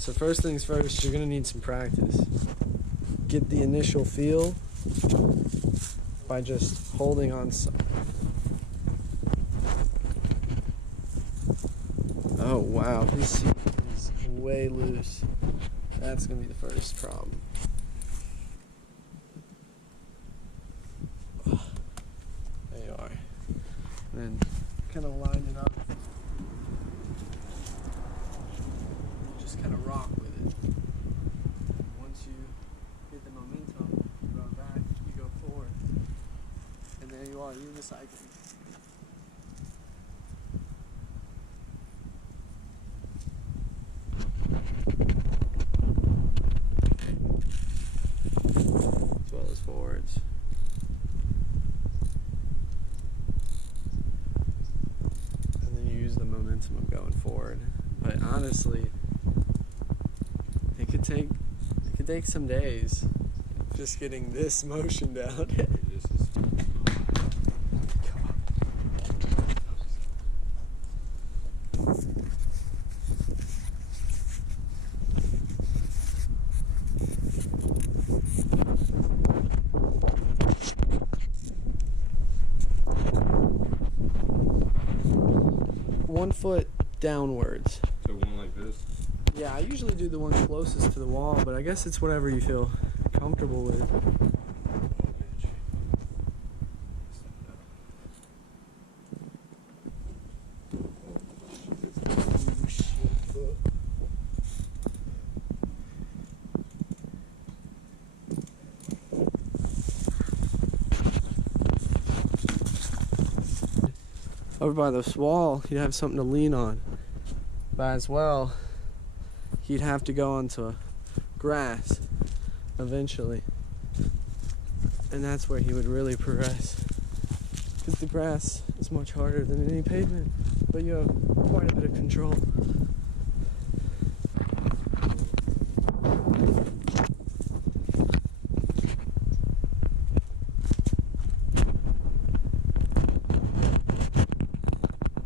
So first things first, you're gonna need some practice. Get the initial feel by just holding on. Oh wow, this seat is way loose. That's gonna be the first problem. There you are. And then kind of line it up. Just kind of rock with it. Once you get the momentum, you go back, you go forward. And there you are, unicycling. As well as forwards. And then you use the momentum of going forward. But honestly, it could take some days just getting this motion down. One foot downwards. So one like this? Yeah, I usually do the one closest to the wall, but I guess it's whatever you feel comfortable with. Over by this wall, you'd have something to lean on. But as well, he'd have to go onto grass eventually. And that's where he would really progress. Because the grass is much harder than any pavement, but you have quite a bit of control.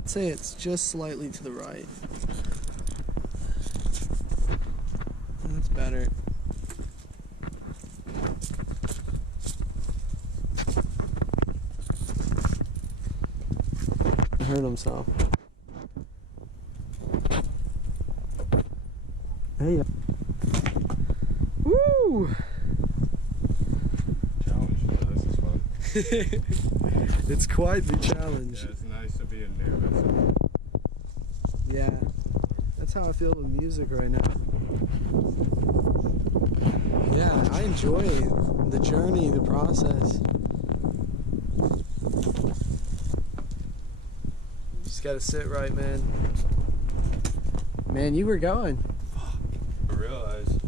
Say it's just slightly to the right. That's better. I hurt himself. Hey. Woo! Challenge. Yeah, this is fun. It's quite the challenge. Yeah, it's nice to be a nervous. Yeah, that's how I feel with music right now. Yeah, I enjoy the journey, the process. Just gotta sit right, man. Man, you were going. I realize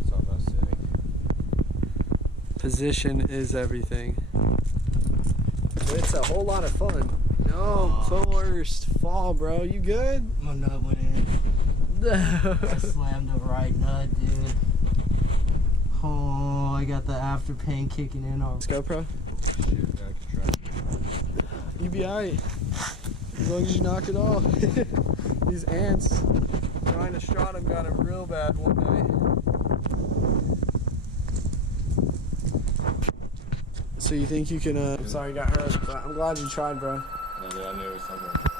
it's all about sitting. Position is everything. It's a whole lot of fun. No, first fall, bro. You good? My nut went in. I slammed the right nut, dude. Oh, I got the after pain kicking in on. GoPro? Oh, shit, I can try. You be alright. As long as you knock it off. These ants trying to strut him got it real bad one day. So you think you can, I'm sorry you got hurt, but I'm glad you tried, bro. Yeah, I knew it was something.